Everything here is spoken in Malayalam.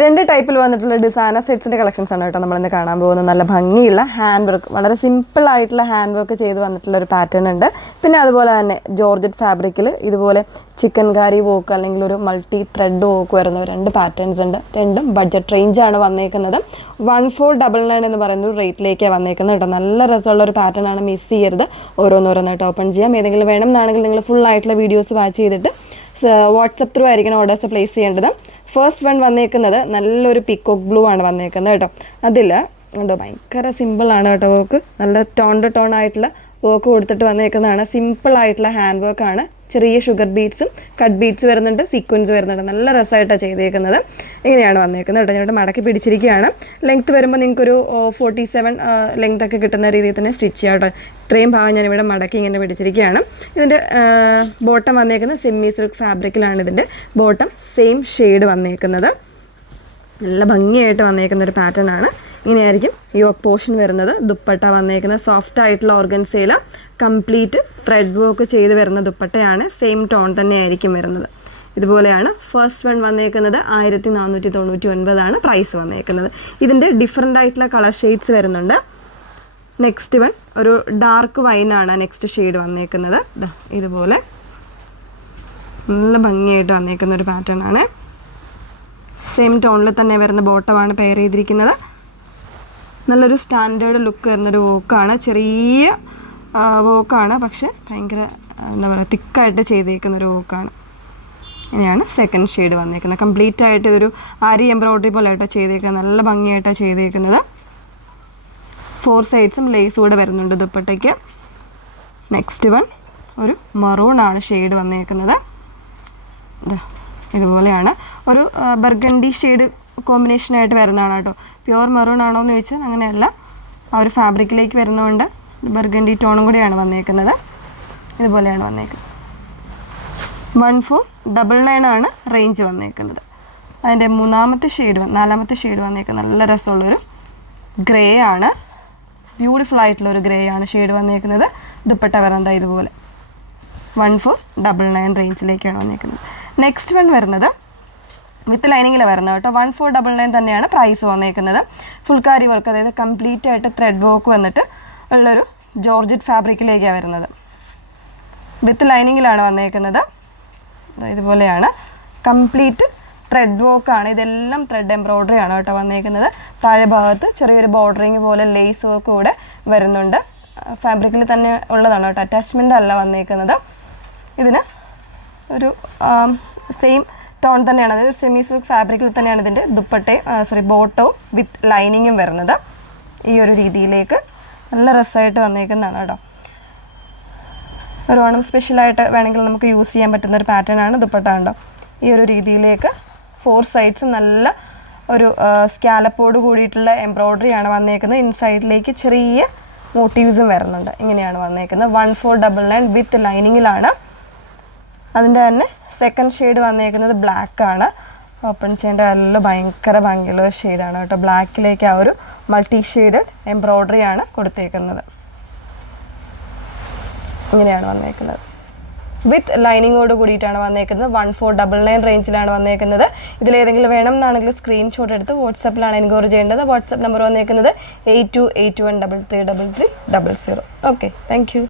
രണ്ട് ടൈപ്പിൽ വന്നിട്ടുള്ള ഡിസൈനർ സെറ്റ്സിൻ്റെ കളക്ഷൻസ് ആണ് കേട്ടോ നമ്മളിന്ന് കാണാൻ പോകുന്നത്. നല്ല ഭംഗിയുള്ള ഹാൻഡ് വർക്ക്, വളരെ സിമ്പിൾ ആയിട്ടുള്ള ഹാൻഡ് വർക്ക് ചെയ്ത് വന്നിട്ടുള്ള ഒരു പാറ്റേൺ ഉണ്ട്. പിന്നെ അതുപോലെ തന്നെ ജോർജറ്റ് ഫാബ്രിക്കിൽ ഇതുപോലെ ചിക്കൻ കാരി വർക്ക് അല്ലെങ്കിൽ ഒരു മൾട്ടി ത്രെഡ് വർക്ക് വരുന്ന രണ്ട് പാറ്റേൺസ് ഉണ്ട്. രണ്ടും ബഡ്ജറ്റ് റേഞ്ചാണ് വന്നേക്കുന്നത്. 1499 എന്ന് പറയുന്ന ഒരു റേറ്റിലേക്കാണ് വന്നേക്കുന്നത് കേട്ടോ. നല്ല രസമുള്ള ഒരു പാറ്റേൺ ആണ്, മിസ് ചെയ്യരുത്. ഓരോന്നോരോന്നായിട്ട് ഓപ്പൺ ചെയ്യാം. ഏതെങ്കിലും വേണം എന്നാണെങ്കിൽ നിങ്ങൾ ഫുൾ ആയിട്ടുള്ള വീഡിയോസ് വാച്ച് ചെയ്തിട്ട് വാട്സപ്പ് ത്രൂ ആയിരിക്കണം ഓർഡേഴ്സ് പ്ലേസ് ചെയ്യേണ്ടത്. ഫസ്റ്റ് വൺ വന്നേക്കുന്നത് നല്ലൊരു പീക്കോക്ക് ബ്ലൂ ആണ് വന്നേക്കുന്നത് കേട്ടോ. അതിൽ കണ്ടോ ഭയങ്കര സിമ്പിളാണ് കേട്ടോ വർക്ക്. നല്ല ടോൺ ആയിട്ടുള്ള വർക്ക് കൊടുത്തിട്ട് വന്നേക്കുന്നതാണ്. സിമ്പിൾ ആയിട്ടുള്ള ഹാൻഡ് വർക്കാണ്. ചെറിയ ഷുഗർ ബീഡ്സും കട്ട് ബീഡ്സ് വരുന്നുണ്ട്, സീക്വൻസ് വരുന്നുണ്ട്. നല്ല രസമായിട്ടാണ് ചെയ്തേക്കുന്നത്. ഇങ്ങനെയാണ് വന്നേക്കുന്നത് കേട്ടോ. ഞാനിവിടെ മടക്കി പിടിച്ചിരിക്കുകയാണ്. ലെങ്ത്ത് വരുമ്പോൾ നിങ്ങൾക്കൊരു 47 ലെങ്ത് ഒക്കെ കിട്ടുന്ന രീതിയിൽ തന്നെ സ്റ്റിച്ച് ചെയ്യാം കേട്ടോ. ഇത്രയും ഭാഗം ഞാനിവിടെ മടക്കി ഇങ്ങനെ പിടിച്ചിരിക്കുകയാണ്. ഇതിൻ്റെ ബോട്ടം വന്നേക്കുന്നത് സെമി സിൽക്ക് ഫാബ്രിക്കിലാണ്. ഇതിൻ്റെ ബോട്ടം സെയിം ഷെയ്ഡ് വന്നേക്കുന്നത്. നല്ല ഭംഗിയായിട്ട് വന്നേക്കുന്ന ഒരു പാറ്റേൺ ആണ്. ഇങ്ങനെയായിരിക്കും യോക്ക് പോർഷൻ വരുന്നത്. ദുപ്പട്ട വന്നേക്കുന്നത് സോഫ്റ്റ് ആയിട്ടുള്ള ഓർഗൻസയിൽ കംപ്ലീറ്റ് ത്രെഡ് വർക്ക് ചെയ്ത് വരുന്ന ദുപ്പട്ടയാണ്. സെയിം ടോൺ തന്നെ ആയിരിക്കും വരുന്നത്. ഇതുപോലെയാണ് ഫസ്റ്റ് വൺ വന്നേക്കുന്നത്. 1499 പ്രൈസ് വന്നേക്കുന്നത്. ഇതിൻ്റെ ഡിഫറെൻ്റ് ആയിട്ടുള്ള കളർ ഷെയ്ഡ്സ് വരുന്നുണ്ട്. നെക്സ്റ്റ് വൺ ഒരു ഡാർക്ക് വൈനാണ് നെക്സ്റ്റ് ഷെയ്ഡ് വന്നേക്കുന്നത്. ഇതുപോലെ നല്ല ഭംഗിയായിട്ട് വന്നേക്കുന്ന ഒരു പാറ്റേൺ ആണ്. സെയിം ടോണിൽ തന്നെ വരുന്ന ബോട്ടമാണ് പെയർ ചെയ്തിരിക്കുന്നത്. നല്ലൊരു സ്റ്റാൻഡേർഡ് ലുക്ക് വരുന്നൊരു വോക്കാണ്. ചെറിയ വോക്കാണ്, പക്ഷെ ഭയങ്കര എന്താ പറയുക തിക്കായിട്ട് ചെയ്തേക്കുന്നൊരു വോക്കാണ്. ഇങ്ങനെയാണ് സെക്കൻഡ് ഷെയ്ഡ് വന്നേക്കുന്നത്. കംപ്ലീറ്റ് ആയിട്ട് ഇതൊരു ആരി എംബ്രോയ്ഡറി പോലെ ആയിട്ടാണ് ചെയ്തേക്കുന്നത്. നല്ല ഭംഗിയായിട്ടാണ് ചെയ്തേക്കുന്നത്. 4 സൈഡ്സും ലേസ് കൂടെ വരുന്നുണ്ട് ദുപ്പട്ടയ്ക്ക്. നെക്സ്റ്റ് വൺ ഒരു മറൂൺ ആണ് ഷെയ്ഡ് വന്നേക്കുന്നത്. ഇതുപോലെയാണ് ഒരു ബർഗണ്ടി ഷെയ്ഡ് കോമ്പിനേഷനായിട്ട് വരുന്നതാണ് കേട്ടോ. പ്യുവർ മെറൂൺ ആണോ എന്ന് ചോദിച്ചാൽ അങ്ങനെയല്ല. ആ ഒരു ഫാബ്രിക്കിലേക്ക് വരുന്നതുകൊണ്ട് ബർഗണ്ടി ടോണും കൂടിയാണ് വന്നേക്കുന്നത്. ഇതുപോലെയാണ് വന്നേക്കുന്നത്. 1499 റേഞ്ച് വന്നേക്കുന്നത്. അതിൻ്റെ നാലാമത്തെ ഷെയ്ഡ് വന്നേക്കുന്നത് നല്ല രസമുള്ളൊരു ഗ്രേ ആണ്. ബ്യൂട്ടിഫുൾ ആയിട്ടുള്ളൊരു ഗ്രേ ആണ് ഷെയ്ഡ് വന്നേക്കുന്നത്. ദുപ്പട്ട വരുന്നത് ഇതുപോലെ 1499 റേഞ്ചിലേക്കാണ് വന്നേക്കുന്നത്. നെക്സ്റ്റ് വൺ വരുന്നത് വിത്ത് ലൈനിങ്ങിൽ വരുന്നത് കേട്ടോ. 1499 തന്നെയാണ് പ്രൈസ് വന്നേക്കുന്നത്. ഫുൾക്കാരി വർക്ക്, അതായത് കംപ്ലീറ്റ് ആയിട്ട് ത്രെഡ് വർക്ക് വന്നിട്ട് ഉള്ളൊരു ജോർജറ്റ് ഫാബ്രിക്കിലേക്കാണ് വരുന്നത്. വിത്ത് ലൈനിങ്ങിലാണ് വന്നേക്കുന്നത്. ഇതുപോലെയാണ് കംപ്ലീറ്റ് ത്രെഡ് വർക്കാണ്. ഇതെല്ലാം ത്രെഡ് എംബ്രോയ്ഡറി ആണ് കേട്ടോ വന്നേക്കുന്നത്. താഴെ ഭാഗത്ത് ചെറിയൊരു ബോർഡറിങ് പോലെ ലേസ് വർക്ക് കൂടെ വരുന്നുണ്ട്. ഫാബ്രിക്കിൽ തന്നെ ഉള്ളതാണ് കേട്ടോ, അറ്റാച്ച്മെൻ്റ് അല്ല വന്നേക്കുന്നത്. ഇതിന് ഒരു സെയിം ടോൺ തന്നെയാണ്, അതായത് സെമി സിൽക്ക് ഫാബ്രിക്കിൽ തന്നെയാണ് ഇതിൻ്റെ ബോട്ടവും വിത്ത് ലൈനിങ്ങും വരുന്നത്. ഈ ഒരു രീതിയിലേക്ക് നല്ല രസമായിട്ട് വന്നേക്കുന്നതാണ് കേട്ടോ. ഒരു ഓണം സ്പെഷ്യലായിട്ട് വേണമെങ്കിൽ നമുക്ക് യൂസ് ചെയ്യാൻ പറ്റുന്ന ഒരു പാറ്റേൺ ആണ്. ദുപ്പട്ട ഉണ്ടോ ഈ ഒരു രീതിയിലേക്ക് 4 സൈഡ്സും നല്ല ഒരു സ്കാലപ്പോട് കൂടിയിട്ടുള്ള എംബ്രോയ്ഡറി ആണ് വന്നേക്കുന്നത്. ഇൻസൈഡിലേക്ക് ചെറിയ മോട്ടീവ്സും വരുന്നുണ്ട്. ഇങ്ങനെയാണ് വന്നേക്കുന്നത്. 1499 വിത്ത് ലൈനിങ്ങിലാണ്. അതിൻ്റെ തന്നെ സെക്കൻഡ് ഷെയ്ഡ് വന്നേക്കുന്നത് ബ്ലാക്ക് ആണ്. ഓപ്പൺ ചെയ്യേണ്ട നല്ല ഭയങ്കര ഭംഗിയുള്ള ഷെയ്ഡാണ് കേട്ടോ. ബ്ലാക്കിലേക്ക് ആ ഒരു മൾട്ടി ഷെയ്ഡ് എംബ്രോയ്ഡറി ആണ് കൊടുത്തേക്കുന്നത്. ഇങ്ങനെയാണ് വന്നേക്കുന്നത്. വിത്ത് ലൈനിങ്ങോട് കൂടിയിട്ടാണ് വന്നേക്കുന്നത്. 1499 റേഞ്ചിലാണ് വന്നേക്കുന്നത്. ഇതിലേതെങ്കിലും വേണം എന്നാണെങ്കിൽ സ്ക്രീൻഷോട്ട് എടുത്ത് വാട്സപ്പിലാണ് എൻക്വയറി ചെയ്യേണ്ടത്. വാട്സപ്പ് നമ്പർ വന്നേക്കുന്നത് 8281333300. Okay, thank you.